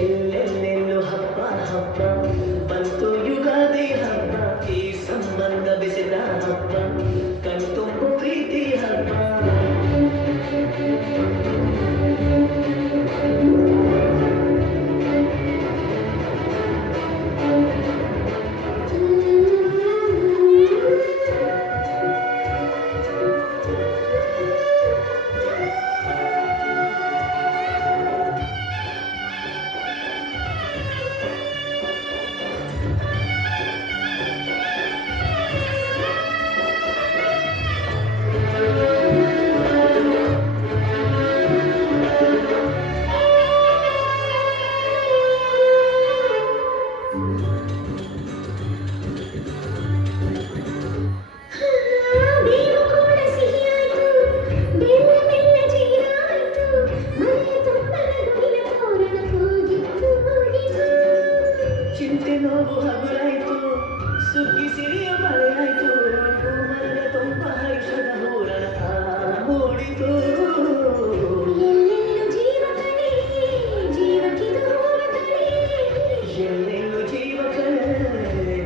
ಎಲ್ಲೆಲ್ಲೆಲ್ಲೂ ಹಬ್ಬ ಹಬ್ಬ ಬಂತು ಯುಗಾದಿ ಹಬ್ಬ ಈ ಸಂಬಂಧ ಬೆಸೆದ ಹಬ್ಬ ಕಣ್ತುಂಬು ಪ್ರೀತಿ ಹಬ್ಬ ಚಿಂತೆ ನೋವು ಹಗುರಾಯ್ತು ಸುಗ್ಗಿ ಸಿರಿಯ ಮಳೆ ಆಯ್ತು ಮರದ ತುಂಬ ಹರ್ಷದ ಹೂರಣ ಮೂಡಿತು ಎಲ್ಲೆಲ್ಲೂ ಜೀವ ಕಳೆ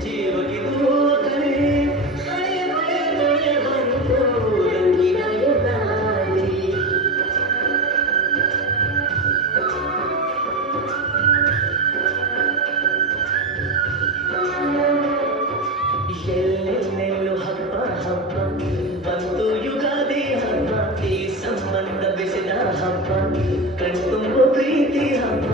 ಜೀವಕಿದು ಕಳೆ ಹಳೆಯ ಮಳೆ ಬಂತು ರಂಗಿನ ಯುಗಾದಿ ಎಲ್ಲೆಲ್ಲೆಲ್ಲೂ ಹಬ್ಬ ಹಬ್ಬ ಬಂತು ಯುಗಾದಿ ಹಬ್ಬ ಈ ಸಂಬಂಧ ಬೆಸೆದ ಹಬ್ಬ ಕಣ್ತುಂಬು ಪ್ರೀತಿ ಹಬ್ಬ